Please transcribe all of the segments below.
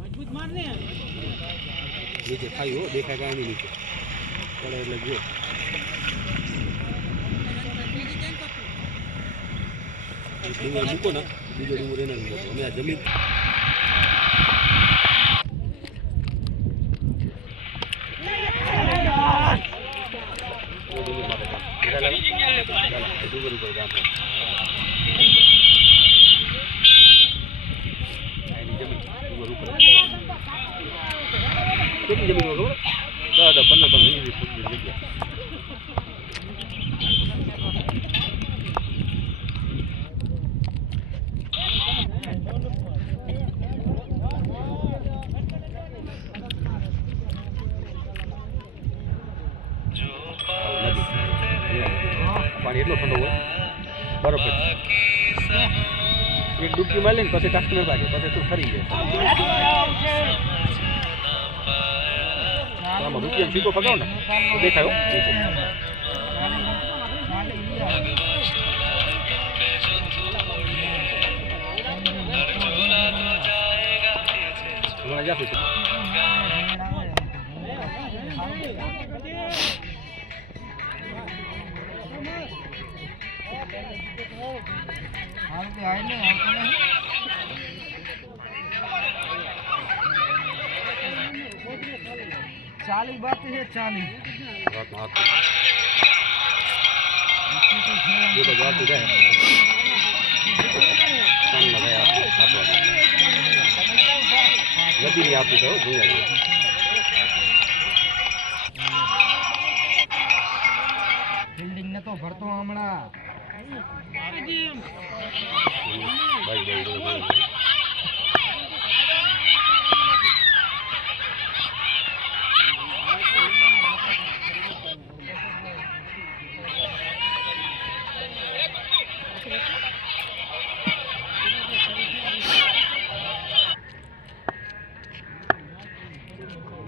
मजबूत मारने नीचे खाई हो देखा गया नहीं नीचे चलो लग गयो डूंगर मूको ना बीजो डूंगर एना मूको અમે આ જમીન ડુંગર ઉપર ગામ કેટલી જમીન હોય ખબર 10 15 જગ્યા પાણી એટલો ઠંડો હોય બરફ એક ડૂબકી મારી લઈને પછી ટાસ્ક ન લાગે પછી તું ફરી જાય આમાં રૂપિયા સીધો પગાવ ને દેખાયો હમણાં જાતું चाली बात है 40 ये तो जवाब है सन लगाया गति नहीं आपकी तो दूंगा बिल्डिंग ने तो भरतो हमणा भाई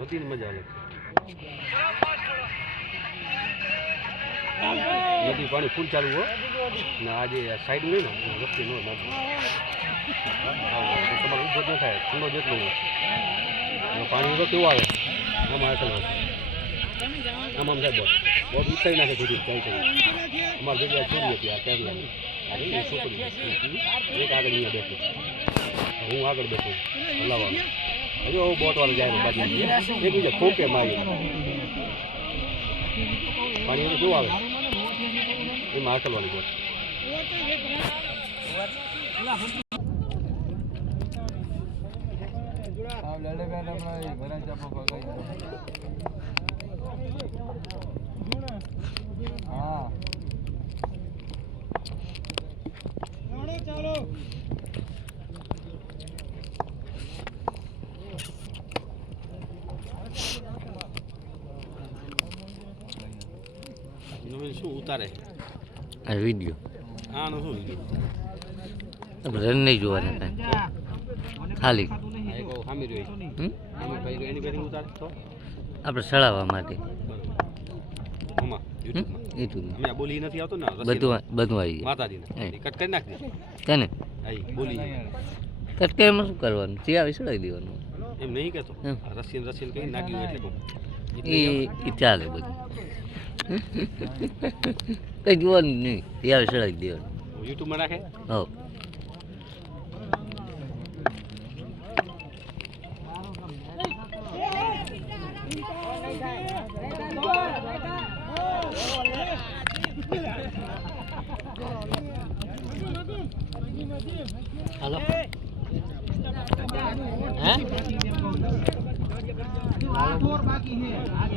नदी मजा नदी पानी फूल चालू हो ने आज साइड में रस्ते नो नदी તમારું ઉભો ન થાય ઠંડો જેટલો હોય પાણી તો કેવું આવે આમ આવે આમ આમ થાય બહુ ઉઠાઈ નાખે સુધી ચાલશે અમારી જગ્યાએ છોડી હતી આ પહેલાં આ છોકરી એક આગળ અહીંયા બેઠો હું આગળ બેઠો હલાવવાનું હજુ બોટ વાળું જાય બાજુ એકબીજા ખોકે મારી પાણી તો કેવું આવે એમાં હાકલવાની બોટ हाँ चलो શું ઉતારે આ વિડીયો આનો શું વિડીયો રન નહીં જોવાના કાંઈ ખાલી સામે જોઈ સામે ભાઈ એની બેરી ઉતારે તો આપણે સળાવવા માટે આમાં યુટ્યુબમાં અમે આ બોલી નથી આવતો ને બધું આવી જાય માતાજીને કટ કરી નાખી તેને આઈ બોલી કટ એમાં શું કરવાનું ચિયા સળાવી દેવાનું એમ નહીં કહેતો રશિયન કઈ નાખ્યું એટલે એ ચાલે બધું કઈ જોવાનું નહીં ત્યાં સળાવી દેવાનું યુટ્યુબમાં નાખે હો हेलो